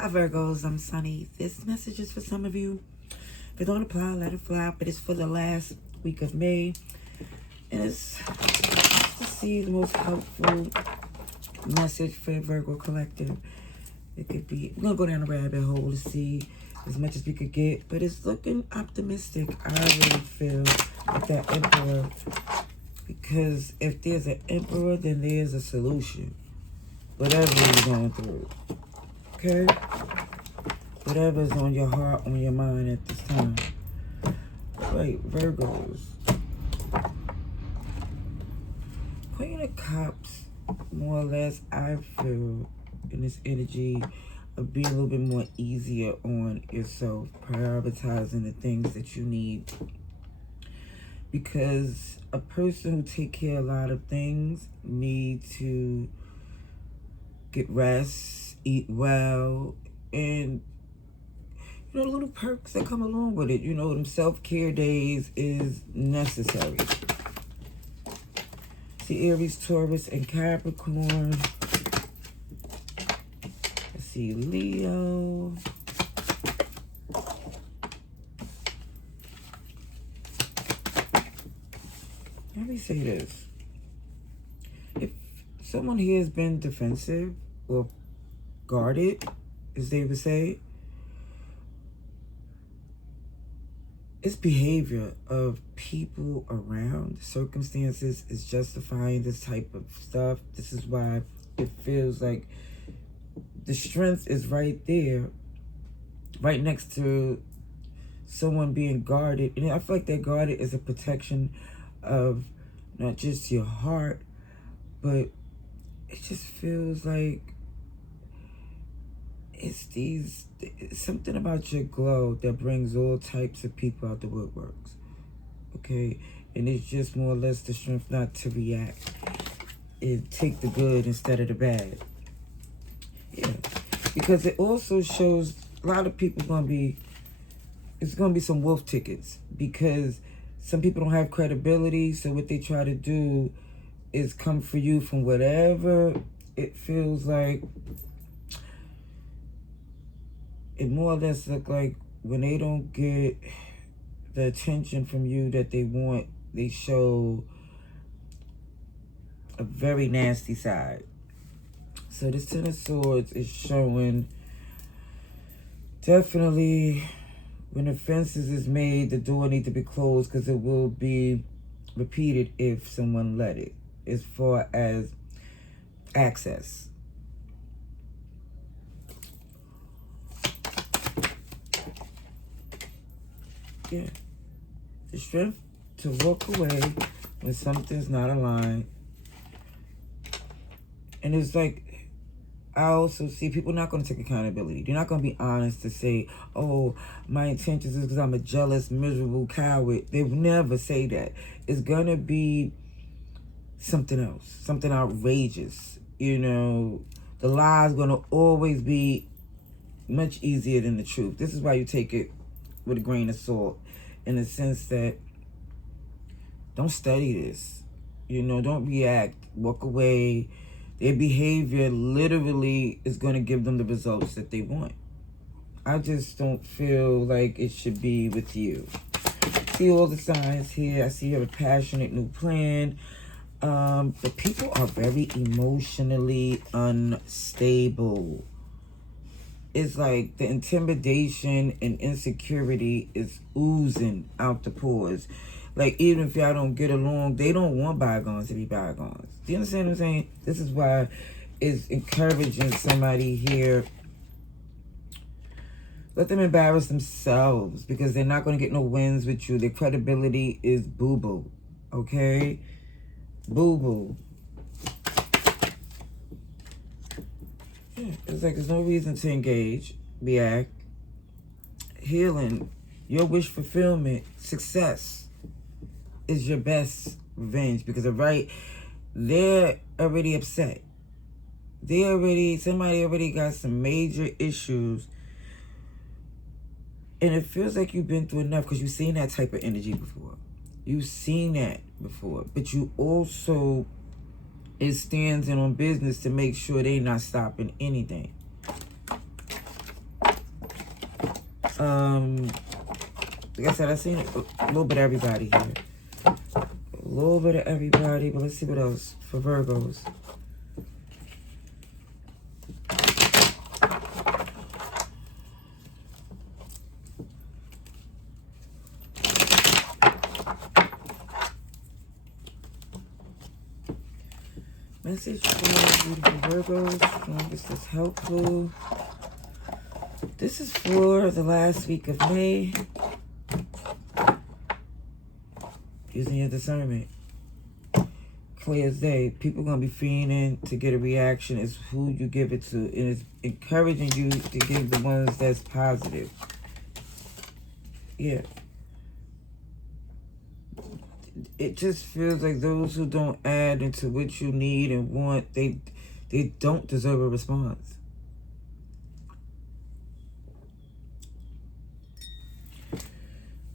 Hi Virgos, I'm Sunny. This message is for some of you. If it don't apply, let it fly, but it's for the last week of May. And it's just to see the most helpful message for Virgo Collective. It could be, we're going to go down a rabbit hole to see as much as we could get, but it's looking optimistic. I really feel like that Emperor, because if there's an Emperor, then there's a solution. Whatever you're going through. Okay? Whatever's on your heart, on your mind at this time. Right, Virgos. Queen of Cups, more or less, I feel in this energy of being a little bit more easier on yourself, prioritizing the things that you need. Because a person who take care of a lot of things need to get rest, eat well, and the little perks that come along with it. Them self-care days is necessary. See Aries, Taurus, and Capricorn. Let's see Leo. Let me say this. If someone here has been defensive or guarded, as they would say, it's behavior of people around. Circumstances is justifying this type of stuff. This is why it feels like the strength is right there, right next to someone being guarded. And I feel like that guarded is a protection of not just your heart, but it just feels like it's something about your glow that brings all types of people out the woodworks. Okay? And it's just more or less the strength not to react and take the good instead of the bad. Yeah. Because it also shows a lot of people it's gonna be some wolf tickets, because some people don't have credibility, so what they try to do is come for you from whatever it feels like. It more or less look like when they don't get the attention from you that they want, they show a very nasty side. So this Ten of Swords is showing definitely when offenses is made, the door needs to be closed, because it will be repeated if someone let it, as far as access. Yeah. The strength to walk away when something's not aligned. And it's like, I also see people not going to take accountability. They're not going to be honest to say, oh, my intentions is because I'm a jealous, miserable coward. They would never say that. It's going to be something else, something outrageous. The lie's going to always be much easier than the truth. This is why you take it with a grain of salt, in the sense that don't study this. Don't react. Walk away. Their behavior literally is going to give them the results that they want. I just don't feel like it should be with you. See all the signs here. I see you have a passionate new plan. But people are very emotionally unstable. It's like the intimidation and insecurity is oozing out the pores. Like, even if y'all don't get along, they don't want bygones to be bygones. Do you understand what I'm saying? This is why it's encouraging somebody here. Let them embarrass themselves, because they're not going to get no wins with you. Their credibility is boo-boo. Okay? Boo-boo. Yeah, it's like there's no reason to engage, react. Healing, your wish fulfillment, success is your best revenge, because they're already upset. Somebody already got some major issues, and it feels like you've been through enough, because you've seen that type of energy before. You've seen that before, but you also is standing on business to make sure they not stopping anything. Like I said, I've seen a little bit of everybody here. A little bit of everybody, but let's see what else for Virgos. Message for beautiful Virgos, strongest that's helpful. This is for the last week of May. Using your discernment. Clear as day. People going to be fiending to get a reaction. It's who you give it to. And it's encouraging you to give the ones that's positive. Yeah. It just feels like those who don't add into what you need and want, they don't deserve a response.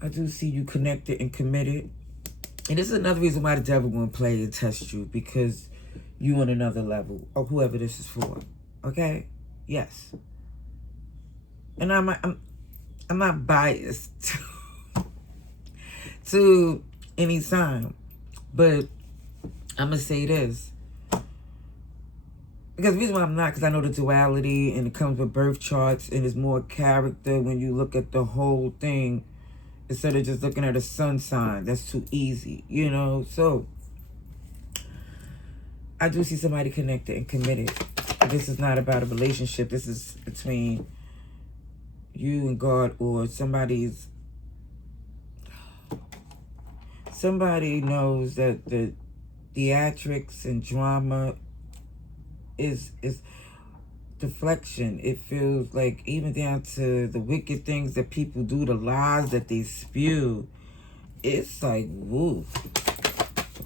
I do see you connected and committed. And this is another reason why the devil going to play and test you, because you on another level, or whoever this is for. Okay? Yes. And I'm not biased to any sign, but I'm going to say this. Because the reason why I'm not, because I know the duality, and it comes with birth charts, and it's more character when you look at the whole thing, instead of just looking at a sun sign. That's too easy, you know? So, I do see somebody connected and committed. This is not about a relationship. This is between you and God, or somebody knows that the theatrics and drama is deflection. It feels like even down to the wicked things that people do, the lies that they spew, it's like, woo.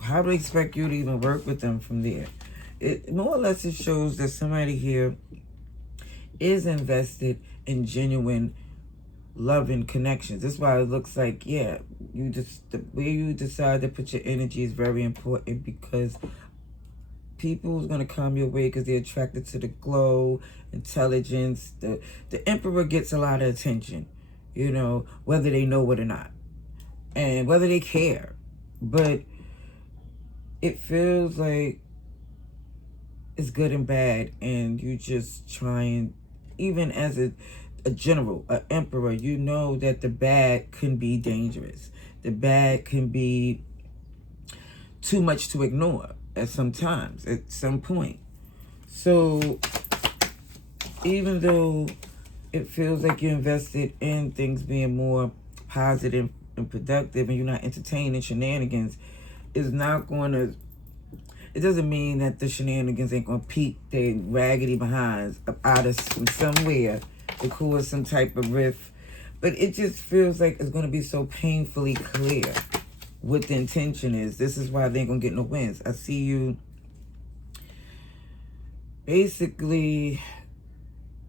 How do they expect you to even work with them from there? It more or less, it shows that somebody here is invested in genuine loving connections. That's why it looks like, yeah, the way you decide to put your energy is very important, because people's going to come your way because they're attracted to the glow, intelligence. The emperor gets a lot of attention, you know, whether they know it or not, and whether they care. But it feels like it's good and bad, and you just trying, even as a general, an emperor, you know that the bad can be dangerous. The bad can be too much to ignore at some point. So even though it feels like you're invested in things being more positive and productive, and you're not entertaining shenanigans, it doesn't mean that the shenanigans ain't gonna peek their raggedy behinds up out of somewhere to cause some type of rift. But it just feels like it's gonna be so painfully clear what the intention is. This is why they ain't gonna get no wins. I see you basically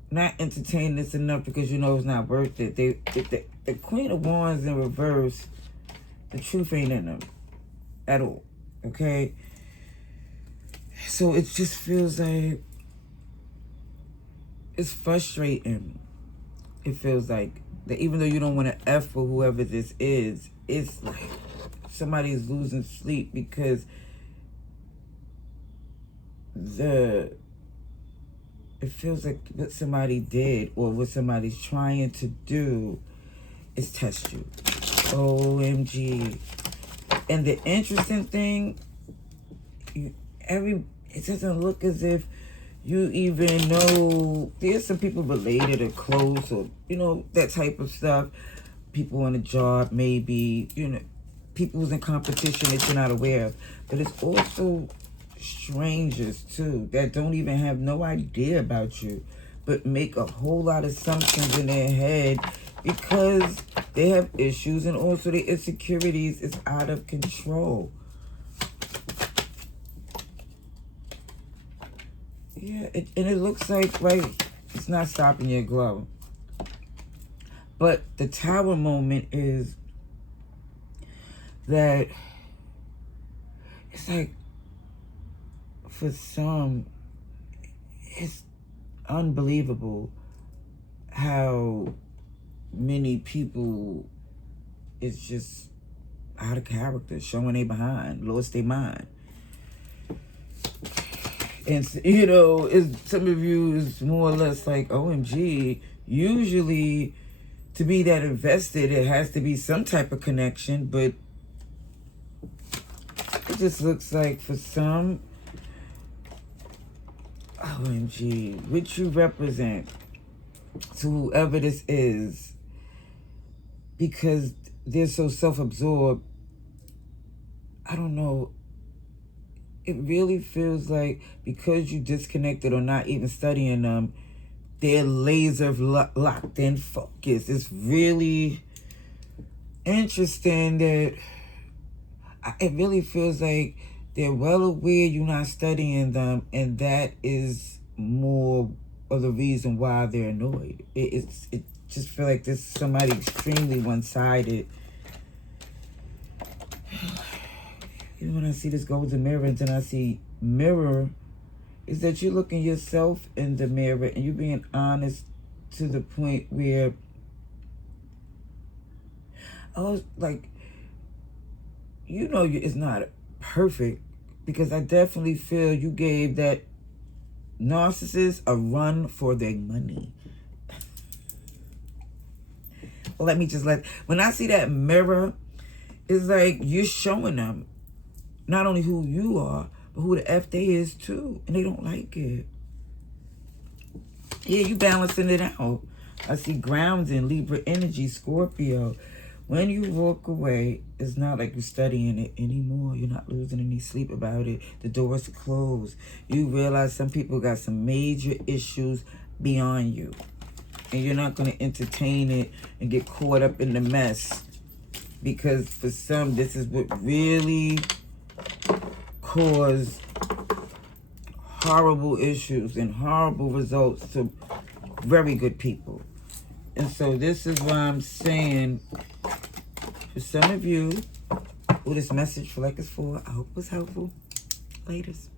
not entertaining this enough because you know it's not worth it. The Queen of Wands in reverse, the truth ain't in them at all. Okay? So it just feels like it's frustrating. It feels like that even though you don't want to F for whoever this is, it's like somebody's losing sleep because it feels like what somebody did or what somebody's trying to do is test you. OMG. And the interesting thing, it doesn't look as if you even know. There's some people related or close, or you know, that type of stuff. People on a job, maybe, you know, people who's in competition that you're not aware of. But it's also strangers too that don't even have no idea about you, but make a whole lot of assumptions in their head because they have issues, and also their insecurities is out of control. Yeah, and it looks like, right, it's not stopping your glow. But the Tower moment is that it's like, for some, it's unbelievable how many people is just out of character, showing they behind, lost their mind. And, you know, some of you is more or less like, OMG, usually to be that invested, it has to be some type of connection, but it just looks like for some, OMG, what you represent to whoever this is, because they're so self-absorbed, I don't know, it really feels like because you disconnected or not even studying them, they're laser locked in focus. It's really interesting that it really feels like they're well aware you're not studying them, and that is more of the reason why they're annoyed. It just feel like this is somebody extremely one-sided. You know, when I see this golden mirror and then I see mirror, is that you're looking yourself in the mirror and you're being honest to the point where, like, you know, it's not perfect, because I definitely feel you gave that narcissist a run for their money. Well, when I see that mirror, it's like you're showing them not only who you are, but who the F they is too. And they don't like it. Yeah, you balancing it out. I see grounding, Libra energy, Scorpio. When you walk away, it's not like you're studying it anymore. You're not losing any sleep about it. The door's closed. You realize some people got some major issues beyond you. And you're not going to entertain it and get caught up in the mess. Because for some, this is what really cause horrible issues and horrible results to very good people. And so this is why I'm saying, for some of you who this message feel like it's for, I hope it was helpful. Latest.